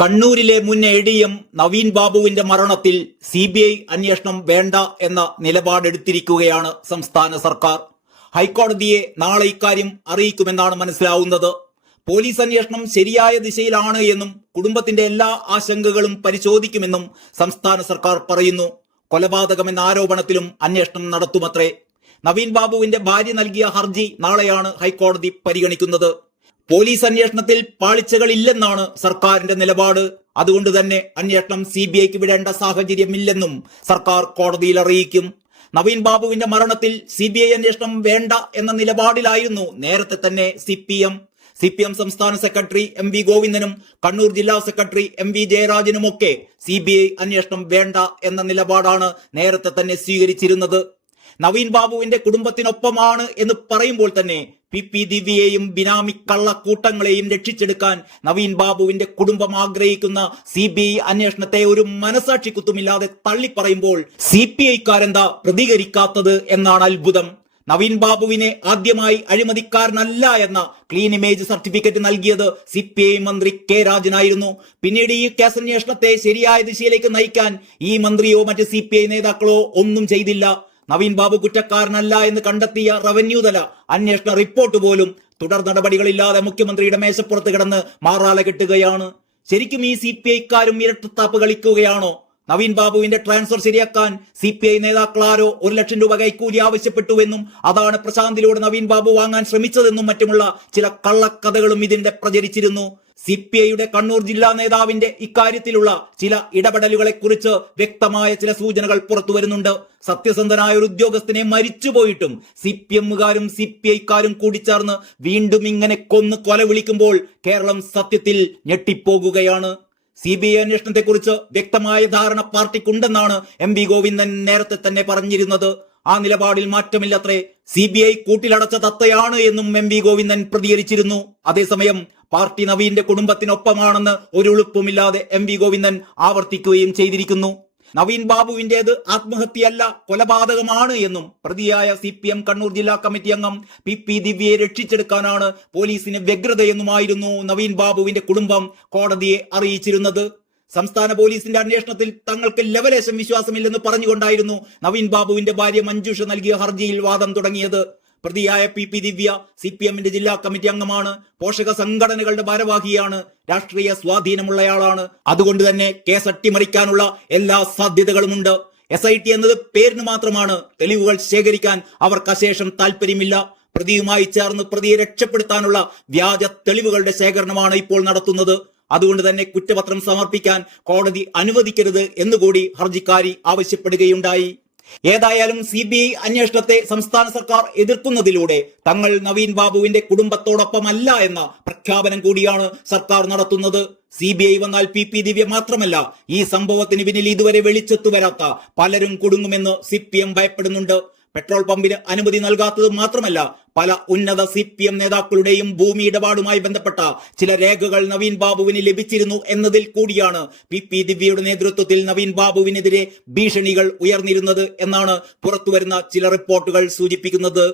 കണ്ണൂരിലെ മുൻ A D M Naveen ബാബുവിന്റെ മരണത്തിൽ സി ബി ഐ അന്വേഷണം വേണ്ട എന്ന നിലപാടെടുത്തിരിക്കുകയാണ് സംസ്ഥാന സർക്കാർ. ഹൈക്കോടതിയെ നാളെ ഇക്കാര്യം അറിയിക്കുമെന്നാണ് മനസ്സിലാവുന്നത്. പോലീസ് അന്വേഷണം ശരിയായ ദിശയിലാണ് എന്നും കുടുംബത്തിന്റെ എല്ലാ ആശങ്കകളും പരിശോധിക്കുമെന്നും സംസ്ഥാന സർക്കാർ പറയുന്നു. കൊലപാതകമെന്ന ആരോപണത്തിലും അന്വേഷണം നടത്തുമത്രേ. നവീൻ ബാബുവിന്റെ ഭാര്യ നൽകിയ ഹർജി നാളെയാണ് ഹൈക്കോടതി പരിഗണിക്കുന്നത്. പോലീസ് അന്വേഷണത്തിൽ പാളിച്ചകളില്ലെന്നാണ് സർക്കാരിന്റെ നിലപാട്. അതുകൊണ്ട് തന്നെ അന്വേഷണം സി ബി ഐക്ക് വിടേണ്ട സാഹചര്യമില്ലെന്നും സർക്കാർ കോടതിയിൽ അറിയിക്കും. നവീൻ ബാബുവിന്റെ മരണത്തിൽ സി ബി ഐ അന്വേഷണം വേണ്ട എന്ന നിലപാടിലായിരുന്നു നേരത്തെ തന്നെ C P M. C P M സംസ്ഥാന സെക്രട്ടറി എം വി ഗോവിന്ദനും കണ്ണൂർ ജില്ലാ സെക്രട്ടറി എം വി ജയരാജനുമൊക്കെ സി ബി ഐ അന്വേഷണം വേണ്ട എന്ന നിലപാടാണ് നേരത്തെ തന്നെ സ്വീകരിച്ചിരുന്നത്. നവീൻ ബാബുവിന്റെ കുടുംബത്തിനൊപ്പമാണ് എന്ന് പറയുമ്പോൾ തന്നെ പി പി ദിവ്യയെയും ബിനാമി കള്ളക്കൂട്ടങ്ങളെയും രക്ഷിച്ചെടുക്കാൻ നവീൻ ബാബുവിന്റെ കുടുംബം ആഗ്രഹിക്കുന്ന സി ബി ഐ അന്വേഷണത്തെ ഒരു മനസാക്ഷി കുത്തുമില്ലാതെ തള്ളിപ്പറയുമ്പോൾ സി പി ഐക്കാരെന്താ പ്രതികരിക്കാത്തത് എന്നാണ് അത്ഭുതം. നവീൻ ബാബുവിനെ ആദ്യമായി അഴിമതിക്കാരനല്ല എന്ന ക്ലീൻ ഇമേജ് സർട്ടിഫിക്കറ്റ് നൽകിയത് സി പി ഐ മന്ത്രി കെ രാജനായിരുന്നു. പിന്നീട് ഈ കേസ് അന്വേഷണത്തെ ശരിയായ ദിശയിലേക്ക് നയിക്കാൻ ഈ മന്ത്രിയോ മറ്റ് സി നേതാക്കളോ ഒന്നും ചെയ്തില്ല. നവീൻ ബാബു കുറ്റക്കാരനല്ല എന്ന് കണ്ടെത്തിയ റവന്യൂ തല അന്വേഷണ റിപ്പോർട്ട് പോലും തുടർ നടപടികളില്ലാതെ മുഖ്യമന്ത്രിയുടെ മേശപ്പുറത്ത് കിടന്ന് മാറാല കെട്ടുകയാണ്. ശരിക്കും ഈ സി പി ഐക്കാരും ഇരട്ടത്താപ്പ് കളിക്കുകയാണോ? നവീൻ ബാബുവിന്റെ ട്രാൻസ്ഫർ ശരിയാക്കാൻ സി പി ഐ നേതാക്കളാരോ ഒരു ലക്ഷം രൂപ കൈക്കൂലി ആവശ്യപ്പെട്ടുവെന്നും അതാണ് പ്രശാന്തിലൂടെ നവീൻ ബാബു വാങ്ങാൻ ശ്രമിച്ചതെന്നും മറ്റുമുള്ള ചില കള്ളക്കഥകളും ഇതിന്റെ പ്രചരിച്ചിരുന്നു. സി പി ഐയുടെ കണ്ണൂർ ജില്ലാ നേതാവിന്റെ ഇക്കാര്യത്തിലുള്ള ചില ഇടപെടലുകളെ കുറിച്ച് വ്യക്തമായ ചില സൂചനകൾ പുറത്തു വരുന്നുണ്ട്. സത്യസന്ധനായ ഒരു ഉദ്യോഗസ്ഥനെ മരിച്ചുപോയിട്ടും സി പി എമ്മുകാരും സി പി ഐക്കാരും കൂടിച്ചേർന്ന് വീണ്ടും ഇങ്ങനെ കൊന്ന് കൊല വിളിക്കുമ്പോൾ കേരളം സത്യത്തിൽ ഞെട്ടിപ്പോകുകയാണ്. സി ബി ഐ അന്വേഷണത്തെക്കുറിച്ച് വ്യക്തമായ ധാരണ പാർട്ടിക്കുണ്ടെന്നാണ് എം വി ഗോവിന്ദൻ നേരത്തെ തന്നെ പറഞ്ഞിരുന്നത്. ആ നിലപാടിൽ മാറ്റമില്ലത്രേ. സി ബി ഐ കൂട്ടിലടച്ച തത്തയാണ് എന്നും എം വി ഗോവിന്ദൻ പ്രതികരിച്ചിരുന്നു. അതേസമയം പാർട്ടി നവീന്റെ കുടുംബത്തിനൊപ്പമാണെന്ന് ഒരു ഉളുപ്പുമില്ലാതെ എം വി ഗോവിന്ദൻ ആവർത്തിക്കുകയും ചെയ്തിരിക്കുന്നു. നവീൻ ബാബുവിന്റേത് ആത്മഹത്യയല്ല കൊലപാതകമാണ് എന്നും പ്രതിയായ സി പി എം കണ്ണൂർ ജില്ലാ കമ്മിറ്റി അംഗം പി പി ദിവ്യയെ രക്ഷിച്ചെടുക്കാനാണ് പോലീസിന് വ്യഗ്രതയെന്നുമായിരുന്നു നവീൻ ബാബുവിന്റെ കുടുംബം കോടതിയെ അറിയിച്ചിരുന്നത്. സംസ്ഥാന പോലീസിന്റെ അന്വേഷണത്തിൽ തങ്ങൾക്ക് ലവലേശം വിശ്വാസമില്ലെന്ന് പറഞ്ഞുകൊണ്ടായിരുന്നു നവീൻ ബാബുവിന്റെ ഭാര്യ മഞ്ജുഷ നൽകിയ ഹർജിയിൽ വാദം തുടങ്ങിയത്. പ്രതിയായ P P Divya C P എമ്മിന്റെ ജില്ലാ കമ്മിറ്റി അംഗമാണ്. പോഷക സംഘടനകളുടെ ഭാരവാഹിയാണ്. രാഷ്ട്രീയ സ്വാധീനമുള്ളയാളാണ്. അതുകൊണ്ട് തന്നെ കേസ് അട്ടിമറിക്കാനുള്ള എല്ലാ സാധ്യതകളുമുണ്ട്. എസ് ഐ ടി എന്നത് പേരിന് മാത്രമാണ്. തെളിവുകൾ ശേഖരിക്കാൻ അവർക്ക് അശേഷം താല്പര്യമില്ല പ്രതിയുമായി ചേർന്ന് പ്രതിയെ രക്ഷപ്പെടുത്താനുള്ള വ്യാജ തെളിവുകളുടെ ശേഖരണമാണ് ഇപ്പോൾ നടത്തുന്നത്. അതുകൊണ്ട് തന്നെ കുറ്റപത്രം സമർപ്പിക്കാൻ കോടതി അനുവദിക്കരുത് എന്നുകൂടി ഹർജിക്കാരി ആവശ്യപ്പെടുകയുണ്ടായി. ഏതായാലും സി ബി ഐ അന്വേഷണത്തെ സംസ്ഥാന സർക്കാർ എതിർക്കുന്നതിലൂടെ തങ്ങൾ നവീൻ ബാബുവിന്റെ കുടുംബത്തോടൊപ്പമല്ല എന്ന പ്രഖ്യാപനം കൂടിയാണ് സർക്കാർ നടത്തുന്നത്. സി ബി ഐ വന്നാൽ പി പി ദിവ്യ മാത്രമല്ല ഈ സംഭവത്തിന് പിന്നിൽ ഇതുവരെ വെളിച്ചെത്തു വരാത്ത പലരും കുടുങ്ങുമെന്ന് സി പി എം ഭയപ്പെടുന്നുണ്ട്. പെട്രോൾ പമ്പിന് അനുമതി നൽകാത്തത് മാത്രമല്ല പല ഉന്നത സി പി എം നേതാക്കളുടെയും ഭൂമി ഇടപാടുമായി ബന്ധപ്പെട്ട ചില രേഖകൾ നവീൻ ബാബുവിന് ലഭിച്ചിരുന്നു എന്നതിൽ കൂടിയാണ് പി പി ദിവ്യയുടെ നേതൃത്വത്തിൽ നവീൻ ബാബുവിനെതിരെ ഭീഷണികൾ ഉയർന്നിരുന്നത് എന്നാണ് പുറത്തുവരുന്ന ചില റിപ്പോർട്ടുകൾ സൂചിപ്പിക്കുന്നത്.